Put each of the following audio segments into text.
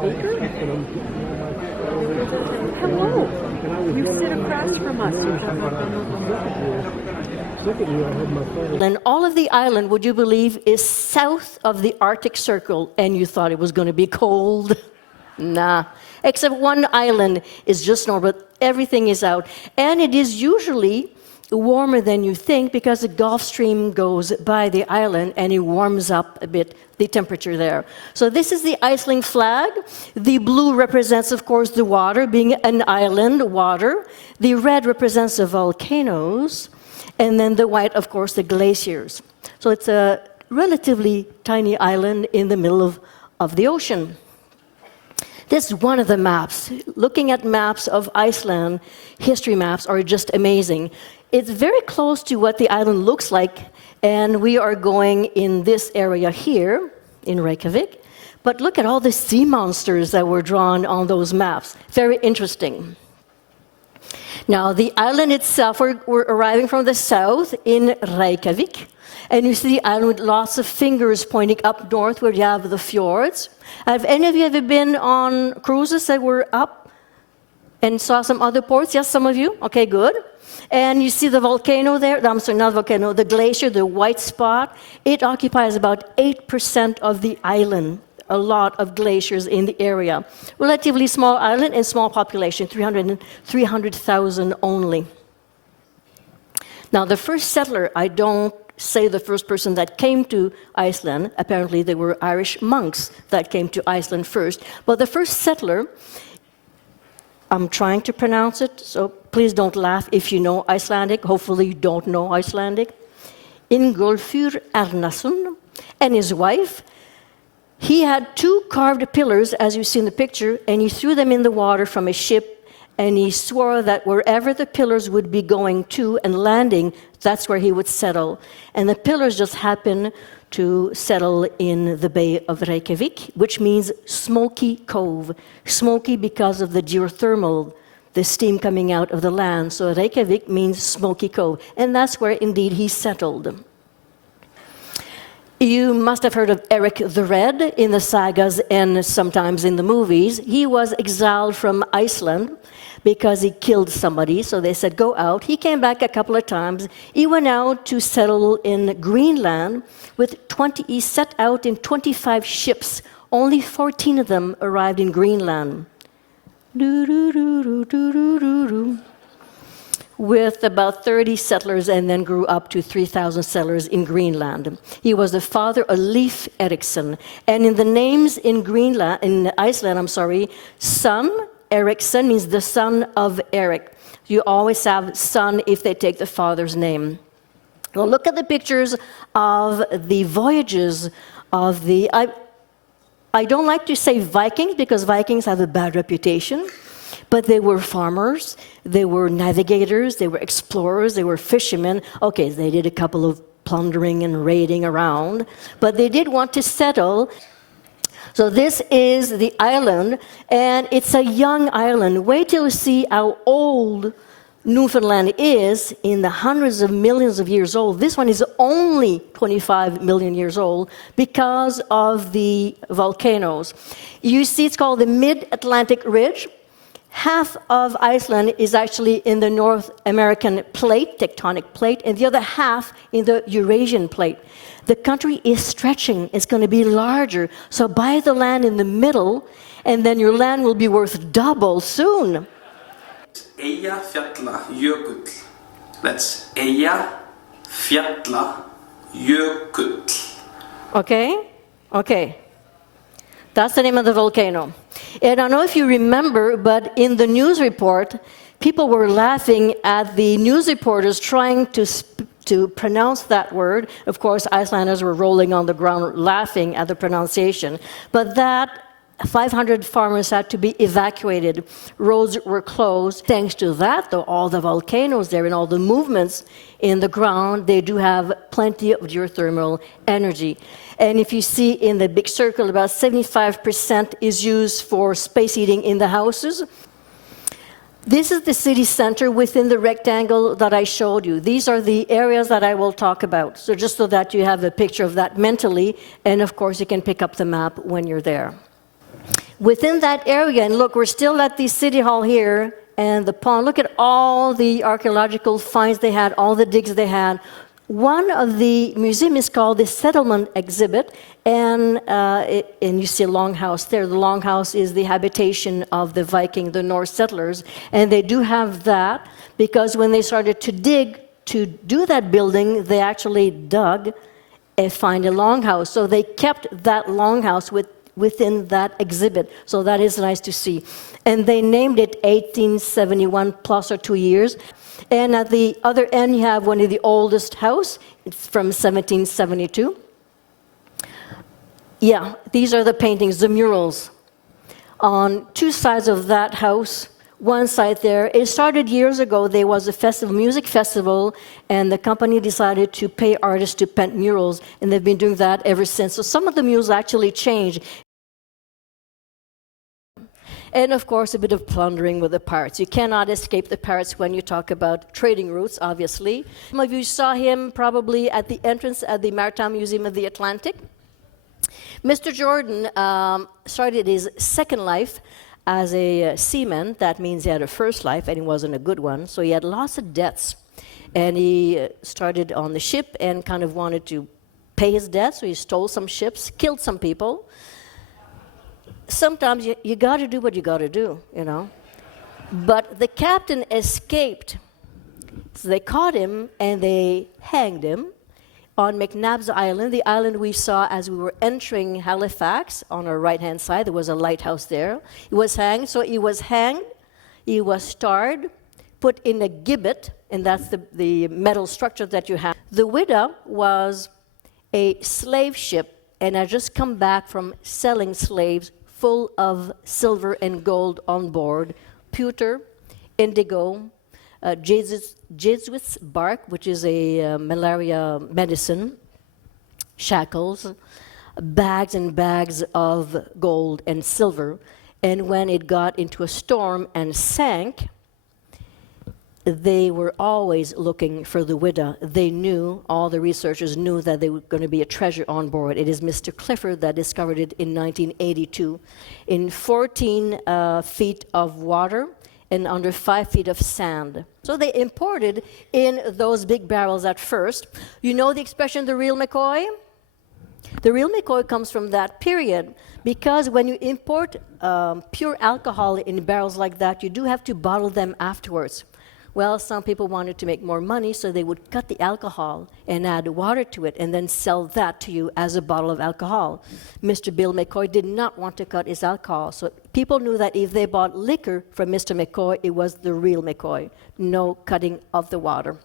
Hello. You sit across from us. And all of the island, would you believe, is south of the Arctic Circle, and you thought it was going to be cold? Nah. Except one island is just north, but everything is out. And it is usually warmer than you think because the Gulf Stream goes by the island and it warms up a bit the temperature there. So this is the Iceland flag. The blue represents, of course, the water, being an island, water. The red represents the volcanoes. And then the white, of course, the glaciers. So it's a relatively tiny island in the middle of the ocean. This is one of the maps. Looking at maps of Iceland, history maps are just amazing. It's very close to what the island looks like, and we are going in this area here, in Reykjavik. But look at all the sea monsters that were drawn on those maps. Very interesting. Now, the island itself, we're arriving from the south in Reykjavik. And you see the island with lots of fingers pointing up north where you have the fjords. Have any of you ever been on cruises that were up and saw some other ports? Yes, some of you? Okay, good. And you see the volcano there. I'm sorry, not volcano, the glacier, the white spot. It occupies about 8% of the island. A lot of glaciers in the area. Relatively small island and small population, 300,000 only. Now, the first settler, I don't say the first person that came to Iceland. Apparently, they were Irish monks that came to Iceland first. But the first settler, I'm trying to pronounce it, so please don't laugh if you know Icelandic. Hopefully, you don't know Icelandic. Ingólfur Ernason and his wife. He had 2 carved pillars, as you see in the picture, and he threw them in the water from a ship, and he swore that wherever the pillars would be going to and landing, that's where he would settle. And the pillars just happened to settle in the Bay of Reykjavik, which means smoky cove. Smoky because of the geothermal, the steam coming out of the land. So Reykjavik means smoky cove, and that's where indeed he settled. You must have heard of Eric the Red in the sagas and sometimes in the movies. He was exiled from Iceland because he killed somebody, so they said, go out. He came back a couple of times. He went out to settle in Greenland he set out in 25 ships. Only 14 of them arrived in Greenland. With about 30 settlers, and then grew up to 3,000 settlers in Greenland. He was the father of Leif Erikson. And in the names in Iceland, son, Eriksson means the son of Eric. You always have son if they take the father's name. Well, look at the pictures of the voyages of the... I don't like to say Vikings, because Vikings have a bad reputation. But they were farmers, they were navigators, they were explorers, they were fishermen. Okay, they did a couple of plundering and raiding around, but they did want to settle. So this is the island, and it's a young island. Wait till you see how old Newfoundland is, in the hundreds of millions of years old. This one is only 25 million years old because of the volcanoes. You see, it's called the Mid-Atlantic Ridge. Half of Iceland is actually in the North American plate, tectonic plate, and the other half in the Eurasian plate. The country is stretching. It's going to be larger. So buy the land in the middle, and then your land will be worth double soon. Eyjafjallajökull. That's Eyjafjallajökull. Okay? Okay. That's the name of the volcano. And I don't know if you remember, but in the news report, people were laughing at the news reporters trying to pronounce that word. Of course, Icelanders were rolling on the ground laughing at the pronunciation. But that 500 farmers had to be evacuated. Roads were closed. Thanks to that, though, all the volcanoes there and all the movements in the ground, they do have plenty of geothermal energy. And if you see in the big circle, about 75% is used for space heating in the houses. This is the city center within the rectangle that I showed you. These are the areas that I will talk about. So just so that you have a picture of that mentally, and of course you can pick up the map when you're there. Within that area, and look, we're still at the city hall here, and the pond. Look at all the archaeological finds they had, all the digs they had. One of the museum is called the Settlement Exhibit, and you see a longhouse there. The longhouse is the habitation of the Viking, the Norse settlers, and they do have that because when they started to dig to do that building, they actually dug and find a longhouse. So they kept that longhouse within that exhibit. So that is nice to see. And they named it 1871 plus or 2 years. And at the other end, you have one of the oldest house. It's from 1772. Yeah, these are the paintings, the murals. On two sides of that house, one side there, it started years ago. There was a festival, music festival, and the company decided to pay artists to paint murals, and they've been doing that ever since. So some of the murals actually changed. And of course, a bit of plundering with the pirates. You cannot escape the pirates when you talk about trading routes, obviously. Some of you saw him probably at the entrance at the Maritime Museum of the Atlantic. Mr. Jordan started his second life as a seaman. That means he had a first life, and it wasn't a good one. So he had lots of debts. And he started on the ship and kind of wanted to pay his debts, so he stole some ships, killed some people. Sometimes you got to do what you got to do, you know. But the captain escaped. So they caught him and they hanged him on McNabb's Island, the island we saw as we were entering Halifax. On our right-hand side, there was a lighthouse there. He was hanged. So he was hanged, he was starred, put in a gibbet, and that's the metal structure that you have. The Widow was a slave ship, and had just come back from selling slaves full of silver and gold on board, pewter, indigo, Jesuit's bark, which is a malaria medicine, shackles, bags and bags of gold and silver. And when it got into a storm and sank, they were always looking for the Widow. They knew, all the researchers knew that there was going to be a treasure on board. It is Mr. Clifford that discovered it in 1982 in 14 feet of water and under 5 feet of sand. So they imported in those big barrels at first. You know the expression, the real McCoy? The real McCoy comes from that period because when you import pure alcohol in barrels like that, you do have to bottle them afterwards. Well, some people wanted to make more money, so they would cut the alcohol and add water to it and then sell that to you as a bottle of alcohol. Mr. Bill McCoy did not want to cut his alcohol, so people knew that if they bought liquor from Mr. McCoy, it was the real McCoy, no cutting of the water.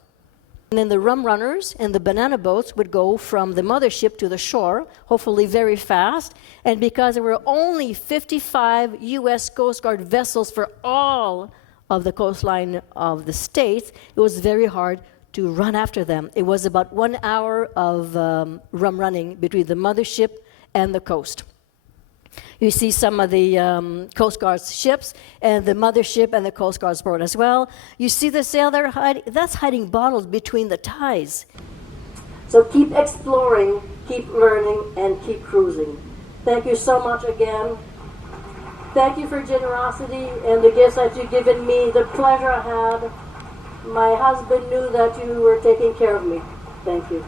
And then the rum runners and the banana boats would go from the mothership to the shore, hopefully very fast, and because there were only 55 U.S. Coast Guard vessels for all of the coastline of the States, it was very hard to run after them. It was about 1 hour of rum running between the mothership and the coast. You see some of the Coast Guard's ships and the mothership and the Coast Guard's boat as well. You see the sail there, that's hiding bottles between the ties. So keep exploring, keep learning, and keep cruising. Thank you so much again. Thank you for generosity and the gifts that you've given me, the pleasure I had. My husband knew that you were taking care of me. Thank you.